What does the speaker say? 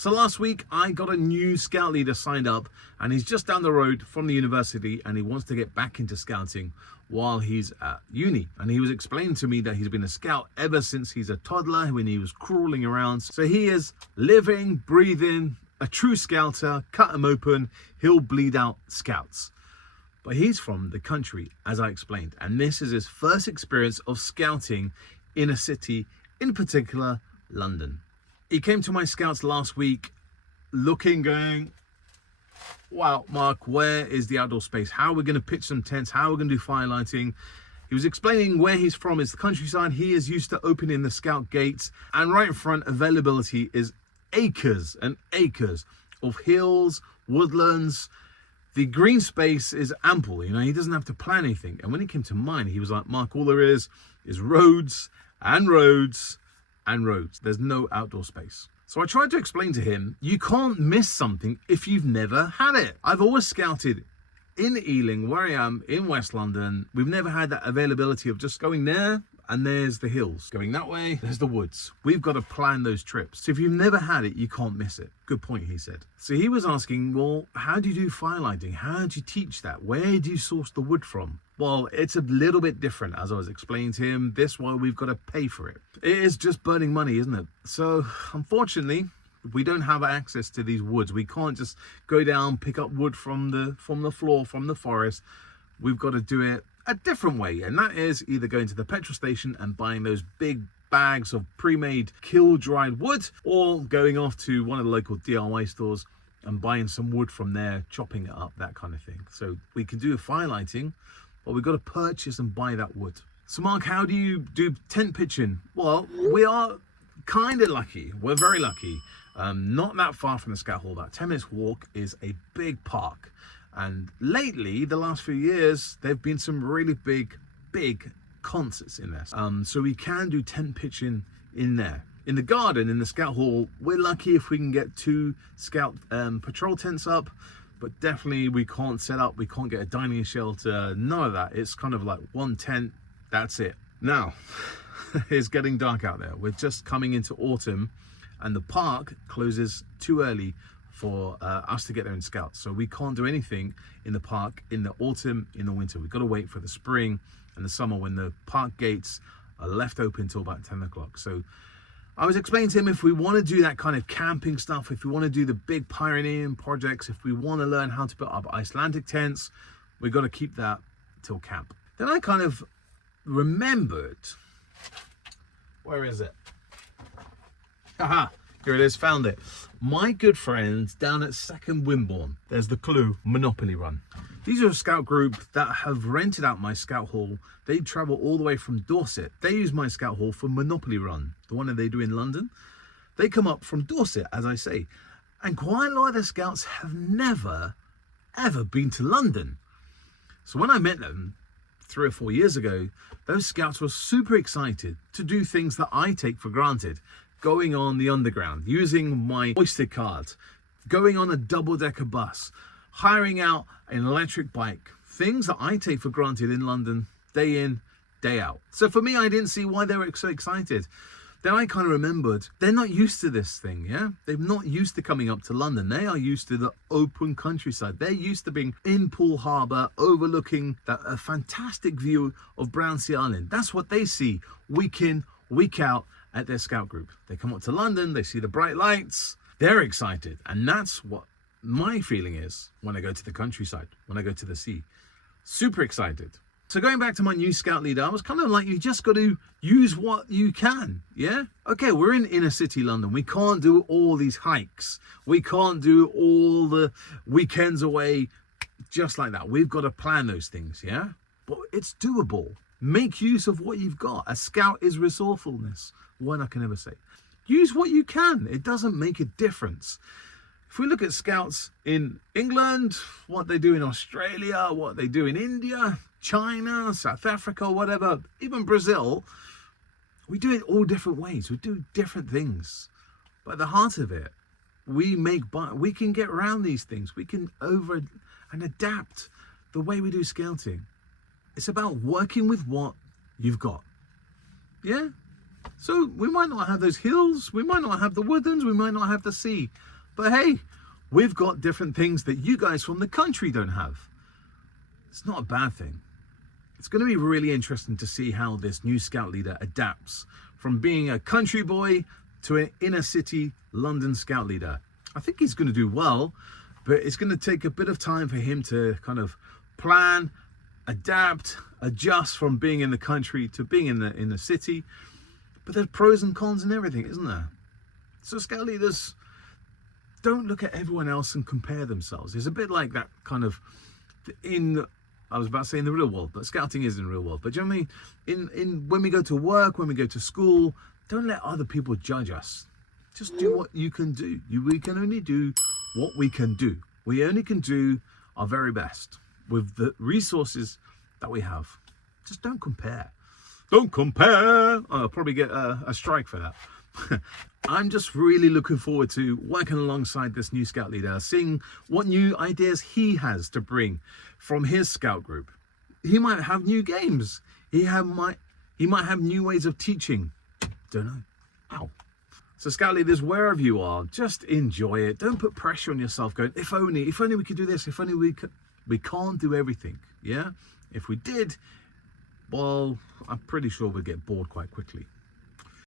So last week I got a new scout leader signed up, and he's just down the road from the university, and he wants to get back into scouting while he's at uni. And he was explaining to me that he's been a scout ever since he's a toddler, when he was crawling around. So he is living, breathing, a true scouter. Cut him open, he'll bleed out scouts. But he's from the country, as I explained, and this is his first experience of scouting in a city, in particular London. He came to my scouts last week looking, going, wow, Mark, where is the outdoor space? How are we going to pitch some tents? How are we going to do fire lighting? He was explaining where he's from. It's the countryside. He is used to opening the scout gates, and right in front, availability is acres and acres of hills, woodlands. The green space is ample, you know, he doesn't have to plan anything. And when it came to mine, he was like, Mark, all there is roads and roads and roads. There's no outdoor space. So I tried to explain to him, you can't miss something if you've never had it. I've always scouted in Ealing, where I am, in West London. We've never had that availability of just going there, and there's the hills. Going that way, there's the woods. We've got to plan those trips. So if you've never had it, you can't miss it. Good point, he said. So he was asking, well, how do you do fire lighting? How do you teach that? Where do you source the wood from? Well, it's a little bit different, as I was explaining to him. This why we've got to pay for it. It is just burning money, isn't it? So unfortunately, we don't have access to these woods. We can't just go down, pick up wood from the floor, from the forest. We've got to do it a different way, and that is either going to the petrol station and buying those big bags of pre-made kiln-dried wood, or going off to one of the local DIY stores and buying some wood from there, chopping it up, that kind of thing. So we can do fire lighting, but we've got to purchase and buy that wood. So Mark, how do you do tent pitching? Well, we are kind of lucky. We're very lucky. Not that far from the Scout Hall, about 10 minutes walk, is a big park. And lately, the last few years, there have been some really big concerts in there. So we can do tent pitching in there. In the garden, in the Scout Hall, we're lucky if we can get 2 Scout patrol tents up, but definitely we can't set up, we can't get a dining shelter, none of that. It's kind of like one tent, that's it. Now, it's getting dark out there. We're just coming into autumn, and the park closes too early for us to get there in Scouts. So we can't do anything in the park in the autumn, in the winter. We've got to wait for the spring and the summer, when the park gates are left open until about 10 o'clock. So I was explaining to him, if we want to do that kind of camping stuff, if we want to do the big pioneering projects, if we want to learn how to put up Icelandic tents, we've got to keep that till camp. Then I kind of remembered, where is it? Haha. Here it is, found it. My good friends down at Second Wimborne. There's the clue, Monopoly Run. These are a scout group that have rented out my Scout Hall. They travel all the way from Dorset. They use my Scout Hall for Monopoly Run, the one that they do in London. They come up from Dorset, as I say. And quite a lot of the scouts have never, ever been to London. So when I met them 3 or 4 years ago, those scouts were super excited to do things that I take for granted. Going on the underground, using my Oyster card, going on a double-decker bus, hiring out an electric bike, things that I take for granted in London, day in, day out. So for me, I didn't see why they were so excited. Then I kind of remembered, they're not used to this thing, yeah? They're not used to coming up to London. They are used to the open countryside. They're used to being in Poole Harbour, overlooking a fantastic view of Brownsea Island. That's what they see week in, week out, at their scout group. They come up to London, they see the bright lights, they're excited. And that's what my feeling is when I go to the countryside, when I go to the sea. Super excited. So going back to my new scout leader, I was kind of like, you just got to use what you can, yeah? Okay, we're in inner city London. We can't do all these hikes. We can't do all the weekends away just like that. We've got to plan those things, yeah? But it's doable. Make use of what you've got. A scout is resourcefulness. One I can ever say. Use what you can. It doesn't make a difference. If we look at scouts in England, what they do in Australia, what they do in India, China, South Africa, whatever, even Brazil, we do it all different ways. We do different things. But at the heart of it, we can get around these things. We can over and adapt the way we do scouting. It's about working with what you've got. Yeah? So we might not have those hills, we might not have the woodlands, we might not have the sea. But hey, we've got different things that you guys from the country don't have. It's not a bad thing. It's going to be really interesting to see how this new scout leader adapts from being a country boy to an inner city London scout leader. I think he's going to do well, but it's going to take a bit of time for him to kind of plan, adapt, adjust from being in the country to being in the city. But there's pros and cons in everything, isn't there? So scout leaders, don't look at everyone else and compare themselves. It's a bit like that kind of I was about to say in the real world, but scouting is in the real world. But do you know what I mean? In when we go to work, when we go to school, don't let other people judge us. Just do what you can do. We can only do what we can do. We only can do our very best with the resources that we have. Just don't compare. Don't compare. I'll probably get a strike for that. I'm just really looking forward to working alongside this new scout leader, seeing what new ideas he has to bring from his scout group. He might have new games. He might have new ways of teaching. Don't know. Ow. So scout leaders, wherever you are, just enjoy it. Don't put pressure on yourself going, if only we could do this, if only we could. We can't do everything, yeah? If we did, well, I'm pretty sure we'd get bored quite quickly.